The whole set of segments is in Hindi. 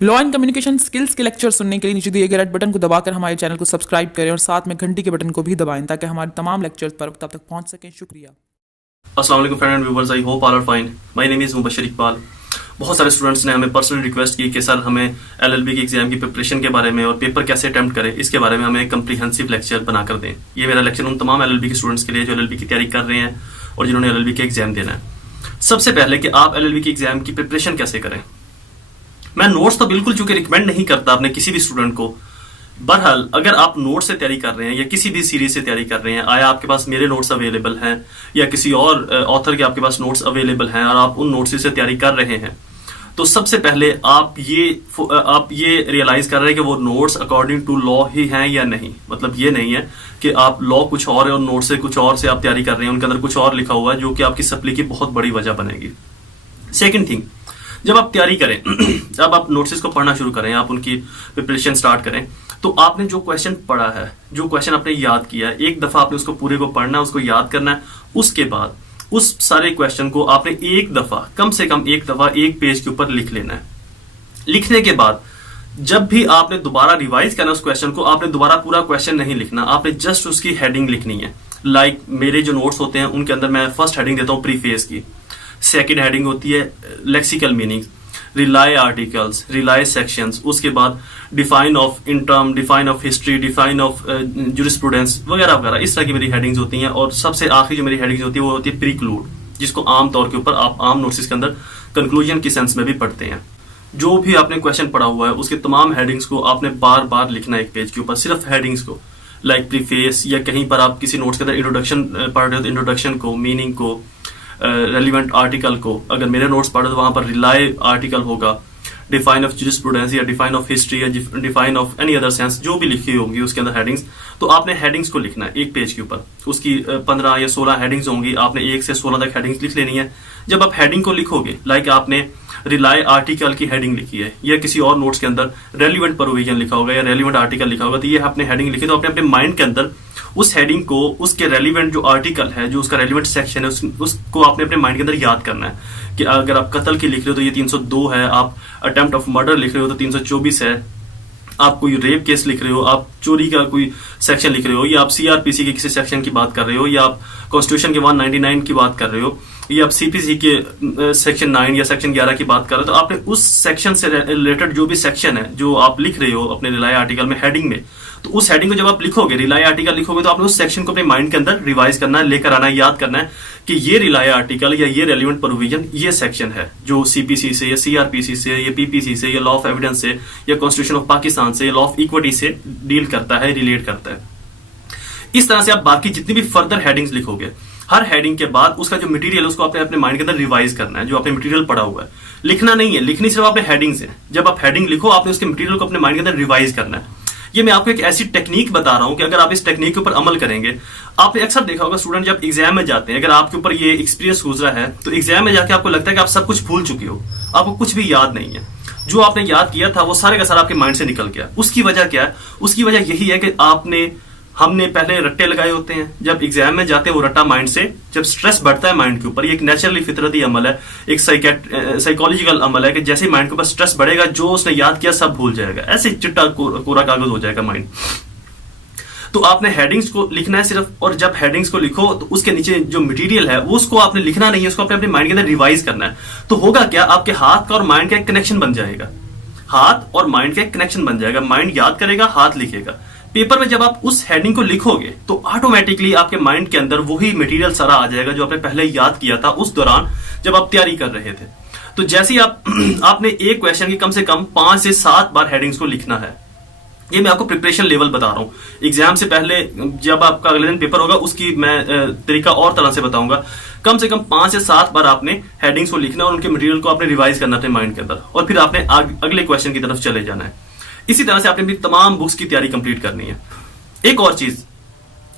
लॉ एंड कम्युनिकेशन स्किल्स के लेक्चर सुनने के लिए नीचे दिए गए रेड बटन को दबाकर हमारे चैनल को सब्सक्राइब करें और साथ में घंटी के बटन को भी दबाएं ताकि हमारे तमाम लेक्चर्स पर वक्त तक पहुंच सकें। शुक्रिया। अस्सलाम वालेकुम friend and viewers, I hope all are fine. My name is Mubashar Iqbal. बहुत सारे स्टूडेंट्स ने हमें पर्सनल रिक्वेस्ट की कि सर हमें एलएलबी की एग्जाम की प्रिपरेशन के बारे में और पेपर कैसे अटेम्प्ट करें इसके बारे में हमें एक कम्प्रीहेंसिव लेक्चर बनाकर दें। ये मेरा लेक्चर उन तमाम एलएलबी के स्टूडेंट्स के लिए जो एलएलबी की तैयारी कर रहे हैं और जिन्होंने एलएलबी के एग्जाम देना है। सबसे पहले कि आप एलएलबी की एग्जाम की प्रिपरेशन कैसे करें। मैं नोट्स तो बिल्कुल चूंकि रिकमेंड नहीं करता अपने किसी भी स्टूडेंट को। बहरहाल अगर आप नोट से तैयारी कर रहे हैं या किसी भी सीरीज से तैयारी कर रहे हैं, आया आपके पास मेरे नोट्स अवेलेबल हैं या किसी और ऑथर के आपके पास नोट्स अवेलेबल हैं और आप उन नोट्स से तैयारी कर रहे हैं, तो सबसे पहले आप ये रियलाइज कर रहे हैं कि वो नोट्स अकॉर्डिंग टू लॉ ही हैं या नहीं। मतलब ये नहीं है कि आप लॉ कुछ और है और नोट से कुछ और से आप तैयारी कर रहे हैं, उनके अंदर कुछ और लिखा हुआ है जो कि आपकी सप्ली की बहुत बड़ी वजह बनेगी। सेकेंड थिंग, जब आप तैयारी करें जब आप नोट्स को पढ़ना शुरू करें, आप उनकी प्रिपरेशन स्टार्ट करें, तो आपने जो क्वेश्चन पढ़ा है, जो क्वेश्चन आपने याद किया है, एक दफा आपने उसको पूरे को पढ़ना है, उसको याद करना है। उसके बाद उस सारे क्वेश्चन को आपने एक दफा, कम से कम एक दफा एक पेज के ऊपर लिख लेना है। लिखने के बाद जब भी आपने दोबारा रिवाइज करना उस क्वेश्चन को, आपने दोबारा पूरा क्वेश्चन नहीं लिखना, आपने जस्ट उसकी हेडिंग लिखनी है। लाइक मेरे जो नोट्स होते हैं उनके अंदर मैं फर्स्ट हेडिंग देता हूं प्रीफेस की, सेकेंड हेडिंग होती है lexical meaning, rely articles, rely sections, उसके बाद define of in term, define of history, define of jurisprudence वगैरह वगैरह। इस तरह की मेरी हेडिंग्स होती हैं। और सबसे आखिरी जो मेरी हेडिंग्स होती है वो होती है प्रीक्लूड, जिसको आम तौर के ऊपर आप आम नोट्स के अंदर कंक्लूजन की सेंस में भी पढ़ते हैं। जो भी आपने क्वेश्चन पढ़ा हुआ है उसके तमाम हेडिंग्स को आपने बार बार लिखना है एक पेज के ऊपर, सिर्फ हेडिंग्स को। लाइक प्रीफेस या कहीं पर आप किसी नोट्स के अंदर इंट्रोडक्शन पढ़ रहे हो तो इंट्रोडक्शन को, मीनिंग को, रेलिवेंट आर्टिकल को। अगर मेरे नोट्स पढ़े तो वहां पर रिलाई आर्टिकल होगा, डिफाइन ऑफ जुरिस्प्रूडेंस या डिफाइन ऑफ हिस्ट्री या define of any other sense, जो भी लिखी होंगी उसके अंदर हेडिंग्स। तो आपने हेडिंग्स को लिखना है एक पेज के ऊपर। उसकी 15 या 16 हेडिंग्स होंगी, आपने 1 से 16 तक हेडिंग्स लिख लेनी है। जब आप हेडिंग को लिखोगे, लाइक आपने रिलाई आर्टिकल की हेडिंग लिखी है या किसी और नोट्स के अंदर रेलिवेंट प्रोविजन लिखा होगा या रेलिवेंट आर्टिकल लिखा होगा, तो ये आपने हेडिंग लिखी, तो अपने अपने माइंड के अंदर उस हेडिंग को, उसके रेलिवेंट जो आर्टिकल है, जो उसका रेलिवेंट सेक्शन है, उसको आपने अपने माइंड के अंदर याद करना है। कि अगर आप कत्ल की लिख रहे हो तो ये 302 है, आप अटेम्प्ट ऑफ मर्डर लिख रहे हो तो 324 है, आप कोई रेप केस लिख रहे हो, आप चोरी का कोई सेक्शन लिख रहे हो, या आप सीआरपीसी के किसी सेक्शन की बात कर रहे हो, या आप कॉन्स्टिट्यूशन के 199 की बात कर रहे हो, या आप सीपीसी के सेक्शन 9 या सेक्शन 11 की बात कर रहे हो, तो आपने उस सेक्शन से रिलेटेड जो भी सेक्शन है जो आप लिख रहे हो अपने रिलाई आर्टिकल में हेडिंग में, तो उस हेडिंग को जब आप लिखोगे, रिलाई आर्टिकल लिखोगे, तो आपने उस सेक्शन को अपने माइंड के अंदर रिवाइज करना है, लेकर आना है, याद करना है कि ये रिलाई आर्टिकल या ये रेलिवेंट प्रोविजन ये सेक्शन है जो सीपीसी से या सीआरपीसी से या पीपीसी से या लॉ ऑफ एविडेंस से या कॉन्स्टिट्यूशन ऑफ पाकिस्तान से या लॉ ऑफ इक्विटी से डील करता है, रिलेट करता है। इस तरह से आप बाकी जितनी भी फर्दर हेडिंग्स लिखोगे, हर हेडिंग के बाद उसका जो मटेरियल है उसको आपने अपने माइंड के अंदर रिवाइज करना है, जो आपने मटेरियल पढ़ा हुआ है। लिखना नहीं है, लिखनी सिर्फ आपने हेडिंग्स है। जब आप हेडिंग लिखो, आपने उसके मटेरियल को अपने माइंड के अंदर रिवाइज करना है। ये मैं आपको एक ऐसी टेक्निक बता रहा हूं कि अगर आप इस टेक्निक के ऊपर अमल करेंगे, आपने अक्सर देखा होगा स्टूडेंट जब एग्जाम में जाते हैं, अगर आपके ऊपर ये एक्सपीरियंस गुजरा है तो एग्जाम में जाके आपको लगता है कि आप सब कुछ भूल चुके हो, आपको कुछ भी याद नहीं है। जो आपने याद किया था वो सारे का सारा आपके माइंड से निकल गया। उसकी वजह क्या है? उसकी वजह यही है कि हमने पहले रट्टे लगाए होते हैं। जब एग्जाम में जाते हैं वो रट्टा माइंड से, जब स्ट्रेस बढ़ता है माइंड के ऊपर, ये एक नेचुरली फितरती अमल है, एक साइकोलॉजिकल अमल है कि जैसे माइंड के ऊपर स्ट्रेस बढ़ेगा, जो उसने याद किया सब भूल जाएगा, ऐसे चिट्टा कोरा कागज हो जाएगा माइंड। तो आपने हेडिंग्स को लिखना है सिर्फ, और जब हेडिंग्स को लिखो तो उसके नीचे जो मटेरियल है वो उसको आपने लिखना नहीं है, उसको अपने माइंड के अंदर रिवाइज करना है। तो होगा क्या, आपके हाथ का और माइंड का एक कनेक्शन बन जाएगा। हाथ और माइंड का एक कनेक्शन बन जाएगा, माइंड याद करेगा, हाथ लिखेगा। पेपर में जब आप उस हेडिंग को लिखोगे तो ऑटोमेटिकली आपके माइंड के अंदर वही मटेरियल सारा आ जाएगा जो आपने पहले याद किया था उस दौरान जब आप तैयारी कर रहे थे। तो जैसे ही आपने एक क्वेश्चन की कम से कम 5 से 7 बार हेडिंग्स को लिखना है। ये मैं आपको प्रिपरेशन लेवल बता रहा हूं। एग्जाम से पहले जब आपका अगले दिन पेपर होगा उसकी मैं तरीका और तरह से बताऊंगा। कम से कम 5 से 7 बार आपने हेडिंग्स को लिखना और उनके मटेरियल को आपने रिवाइज करना अपने माइंड के अंदर, और फिर आपने अगले क्वेश्चन की तरफ चले जाना है। इसी तरह से आपने अपनी तमाम बुक्स की तैयारी कंप्लीट करनी है। एक और चीज,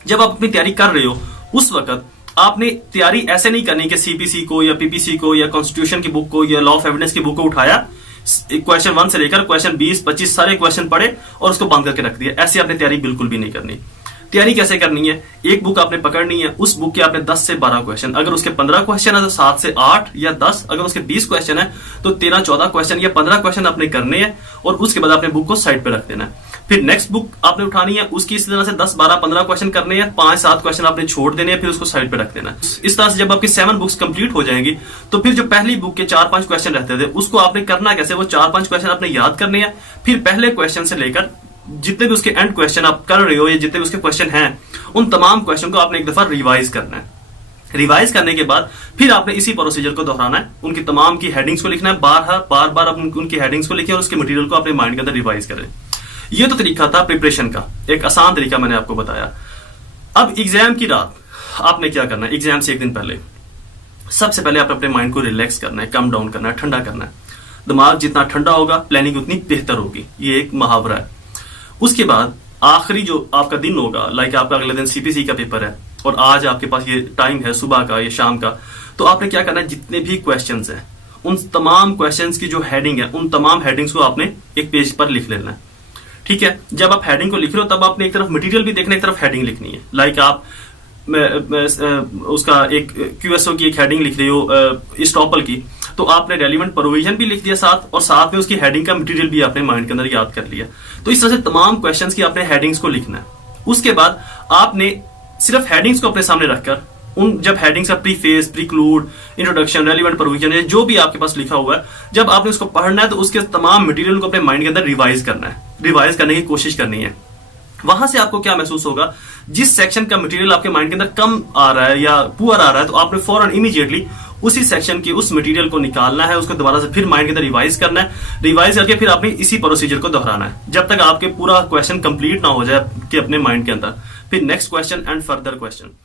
जब आप अपनी तैयारी कर रहे हो उस वक्त आपने तैयारी ऐसे नहीं करनी कि सीपीसी को या पीपीसी को या कॉन्स्टिट्यूशन की बुक को या लॉ ऑफ एविडेंस की बुक को उठाया, क्वेश्चन 1 से लेकर क्वेश्चन 20-25 सारे क्वेश्चन पढ़े और उसको बंद करके रख दिया। ऐसे आपने तैयारी बिल्कुल भी नहीं करनी। तैयारी कैसे करनी है, एक बुक आपने पकड़नी है, उस बुक के आपने 10 से 12 क्वेश्चन, अगर उसके 15 क्वेश्चन है तो 7 से 8 या 10, अगर उसके 20 क्वेश्चन है तो 13-14 क्वेश्चन या 15 क्वेश्चन आपने करने हैं और उसके बाद आपने बुक को साइड पे रख देना है। फिर नेक्स्ट बुक आपने उठानी है, उसकी इसी तरह से 10, 12, 15 क्वेश्चन करने हैं, 5-7 क्वेश्चन आपने छोड़ देने हैं, फिर उसको साइड पे रख देना है। इस तरह से जब आपकी 7 बुक्स कंप्लीट हो जाएंगी तो फिर जो पहली बुक के 4-5 क्वेश्चन रहते थे उसको आपने करना कैसे, वो 4-5 क्वेश्चन आपने याद करने हैं। फिर पहले क्वेश्चन से लेकर जितने भी उसके एंड क्वेश्चन आप कर रहे हो या जितने भी उसके क्वेश्चन हैं उन तमाम क्वेश्चन को आपने एक दफा रिवाइज करना है। रिवाइज करने के बाद फिर आपने इसी प्रोसीजर को दोहराना है, उनकी तमाम की हेडिंग्स को लिखना है, बार बार उनकी हेडिंग्स को लिखें और उसके मटेरियल को अपने माइंड के अंदर रिवाइज करें। ये तो तरीका था प्रिपरेशन का, एक आसान तरीका मैंने आपको बताया। अब एग्जाम की रात आपने क्या करना है, एग्जाम से एक दिन पहले सबसे पहले आप अपने माइंड को रिलैक्स करना है, कम डाउन करना है, ठंडा करना है। दिमाग जितना ठंडा होगा प्लानिंग उतनी बेहतर होगी, ये एक मुहावरा है। उसके बाद आखिरी जो आपका दिन होगा, लाइक आपका अगले दिन सीपीसी का पेपर है और आज आपके पास ये टाइम है सुबह का या शाम का, तो आपने क्या करना है, जितने भी क्वेश्चंस हैं उन तमाम क्वेश्चंस की जो हेडिंग है उन तमाम हेडिंग्स को आपने एक पेज पर लिख लेना है। ठीक है, जब आप हेडिंग को लिख रहे हो तब आपने एक तरफ मटेरियल भी देखना, एक तरफ हेडिंग लिखनी है। लाइक आप उसका एक क्यूएसओ की एक हेडिंग लिख रहे हो स्टॉपल की, तो आपने रेलिवेंट प्रोविजन भी लिख दिया साथ, और साथ में उसकी हेडिंग का मटेरियल भी आपने माइंड के अंदर याद कर लिया। तो इस तरह से तमाम क्वेश्चंस की आपने हेडिंग्स को लिखना है। उसके बाद आपने सिर्फ हेडिंग्स को अपने सामने रखकर उन जब हेडिंग्स का प्रीफेस, प्रीक्लूड, इंट्रोडक्शन, रेलिवेंट प्रोविजन है जो भी आपके पास लिखा हुआ है, जब आपने उसको पढ़ना है तो उसके तमाम मटेरियल को अपने माइंड के अंदर रिवाइज करना है, रिवाइज करने की कोशिश करनी है। वहां से आपको क्या महसूस होगा, जिस सेक्शन का मटेरियल आपके माइंड के अंदर कम आ रहा है या पुअर आ रहा है, तो आपने फौरन इमीडिएटली उसी सेक्शन की उस मटेरियल को निकालना है, उसको दोबारा से फिर माइंड के अंदर रिवाइज करना है। रिवाइज करके फिर आपने इसी प्रोसीजर को दोहराना है जब तक आपके पूरा क्वेश्चन कंप्लीट ना हो जाए कि अपने माइंड के अंदर। फिर next question and further question.